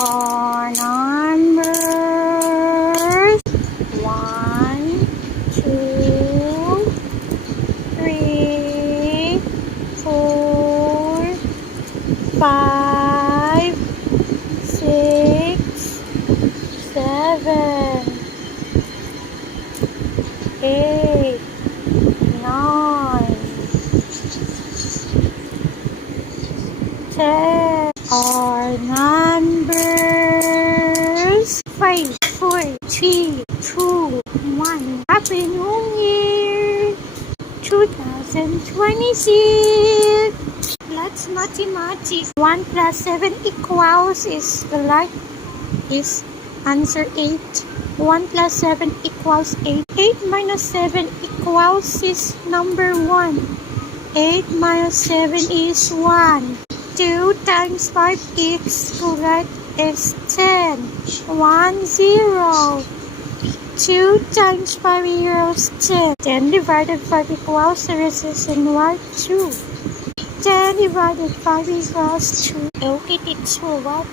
are numbers 1, 2, 3, 4, 5, 6, 7, 8, 9, 10 are numbers 5, 4, 3, 2, 1. Happy New Year 2026. Let's mathematics. 1 plus 7 equals is answer 8. 1 plus 7 equals 8. 8 minus 7 equals is number 1. 8 minus 7 is 1. 2 times 5 is correct is 10. 1, 0. 2 times 5 equals 10. 10 divided 5 equals the resistance what? 2. 10 divided 5 equals 2. Okay, teacher, what?